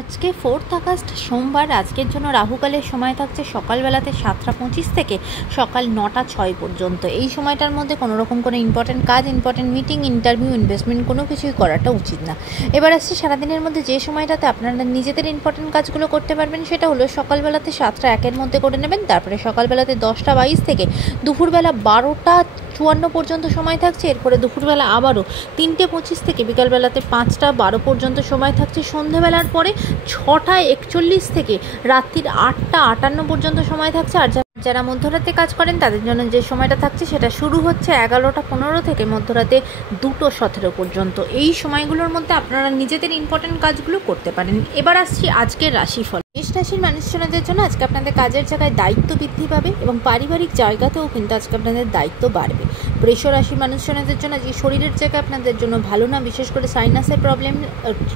আজকে 4th August সোমবার। আজকের জন্য রাহুকালের সময় থাকছে সকালবেলাতে 7:25 থেকে সকাল 9:06 পর্যন্ত। এই সময়টার মধ্যে কোনো রকম কোনো ইম্পর্টেন্ট কাজ, ইম্পর্টেন্ট মিটিং, ইন্টারভিউ, ইনভেস্টমেন্ট কোনো কিছুই করাটা উচিত না। এবার আসছে সারাদিনের মধ্যে যে সময়টাতে আপনারা নিজেদের ইম্পর্টেন্ট কাজগুলো করতে পারবেন সেটা হলো সকালবেলাতে 7:01 মধ্যে করে নেবেন। তারপরে সকালবেলাতে 10:22 থেকে দুপুরবেলা 12:54 পর্যন্ত সময় থাকছে। এরপরে দুপুরবেলা আবারও 3:25 থেকে বিকালবেলাতে 5:12 পর্যন্ত সময় থাকছে। সন্ধ্যেবেলার পরে 6:41 থেকে রাত্রির 8:58 পর্যন্ত সময় থাকছে। আর যারা মধ্যরাতে কাজ করেন তাদের জন্য যে সময়টা থাকছে সেটা শুরু হচ্ছে 11:15 থেকে মধ্যরাতে 2:17 পর্যন্ত। এই সময়গুলোর মধ্যে আপনারা নিজেদের ইম্পর্টেন্ট কাজগুলো করতে পারেন। এবার আসছি আজকের রাশিফল। মেষ রাশির মানুষজনদের জন্য আজকে আপনাদের কাজের জায়গায় দায়িত্ব বৃদ্ধি পাবে এবং পারিবারিক জায়গাতেও কিন্তু আজকে আপনাদের দায়িত্ব বাড়বে। বৃষ রাশির মানুষজনদের জন্য আজকে শরীরের জায়গায় আপনাদের জন্য ভালো না, বিশেষ করে সাইনাসের প্রবলেম,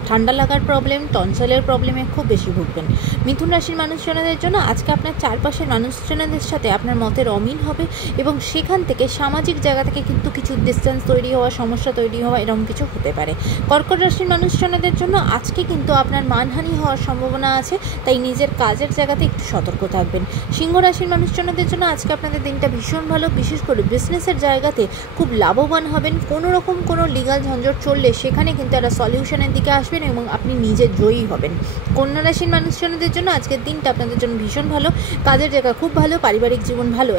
ঠান্ডা লাগার প্রবলেম, টনসিলের প্রবলেমে খুব বেশি ভুগবেন। মিথুন রাশির মানুষজনদের জন্য আজকে আপনার চারপাশের মানুষজনদের সাথে আপনার মতের অমিল হবে এবং সেখান থেকে সামাজিক জায়গা থেকে কিন্তু কিছু ডিস্টেন্স তৈরি হওয়া, সমস্যা তৈরি হওয়া এরকম কিছু হতে পারে। কর্কট রাশির মানুষজনদের জন্য আজকে কিন্তু আপনার মানহানি হওয়ার সম্ভাবনা আছে, তাই নিজের কাজের জায়গাতে একটু সতর্ক থাকবেন। সিংহ রাশির মানুষজনদের জন্য আজকে আপনাদের দিনটা ভীষণ ভালো, বিশেষ করে বিজনেসের জায়গাতে খুব লাভবান হবেন। কোনো রকম কোনো লিগাল ঝঞ্ঝট চললে সেখানে কিন্তু একটা সলিউশনের দিকে আসবেন এবং আপনি নিজে জয়ী হবেন। কন্যা রাশির মানুষজনদের জন্য আজকের দিনটা আপনাদের জন্য ভীষণ ভালো, কাজের জায়গা খুব ভালো, পারিবারিক জীবন ভালো,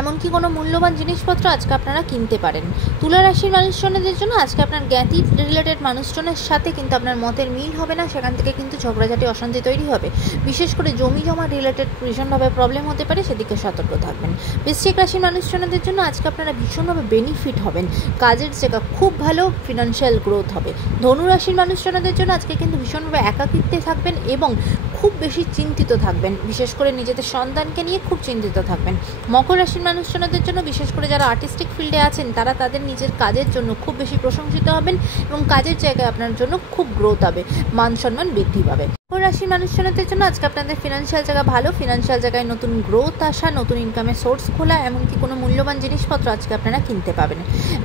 এমনকি কোনো মূল্যবান জিনিসপত্র আজকে আপনারা কিনতে পারেন। তুলা রাশির মানুষজনদের জন্য আজকে আপনার জ্ঞাতি রিলেটেড মানুষজনের সাথে কিন্তু আপনার মতের মিল হবে না, সেখান থেকে কিন্তু ঝগড়াঝাটি, অশান্তি তৈরি হবে। বিশেষ করে জমি জমা রিলেটেড ভীষণভাবে প্রবলেম হতে পারে, সেদিকে সতর্ক থাকবেন। বৃশ্চিক রাশির মানুষজনদের জন্য আজকে আপনারা ভীষণভাবে বেনিফিট হবেন, কাজের জায়গা খুব ভালো, ফিনান্সিয়াল গ্রোথ হবে। ধনু রাশির মানুষজনদের জন্য আজকে কিন্তু ভীষণভাবে একাকিত্বে থাকবেন এবং খুব বেশি চিন্তিত থাকবেন, বিশেষ করে নিজেদের সন্তানকে নিয়ে খুব চিন্তিত থাকবেন। মকর রাশির মানুষজনদের জন্য বিশেষ করে যারা আর্টিস্টিক ফিল্ডে আছেন তারা তাদের নিজের কাজের জন্য খুব বেশি প্রশংসিত হবেন এবং কাজের জায়গায় আপনার জন্য খুব গ্রোথ হবে, মান সম্মান বৃদ্ধি পাবে। মকর রাশির মানুষজনদের জন্য আজকে আপনাদের ফিনান্সিয়াল জায়গা ভালো, ফিনান্সিয়াল জায়গায় নতুন গ্রোথ আসা, নতুন ইনকামের সোর্স খোলা, এমনকি কোনো মূল্যবান জিনিসপত্র আজকে আপনারা কিনতে পাবেন।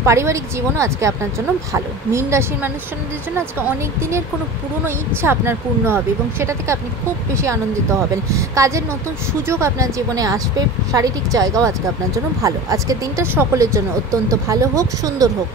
পারিবারিক জীবনও আজকে আপনার জন্য ভালো। মীন রাশির মানুষজনদের জন্য আজকে অনেক দিনের কোনো পুরনো ইচ্ছা আপনার পূর্ণ হবে এবং সেটা থেকে আপনি খুব বেশি আনন্দিত হবেন। কাজের নতুন সুযোগ আপনার জীবনে আসবে, শারীরিক জায়গাও আজকে আপনার জন্য ভালো। আজকের দিনটা সকলের জন্য অত্যন্ত ভালো হোক, সুন্দর হোক।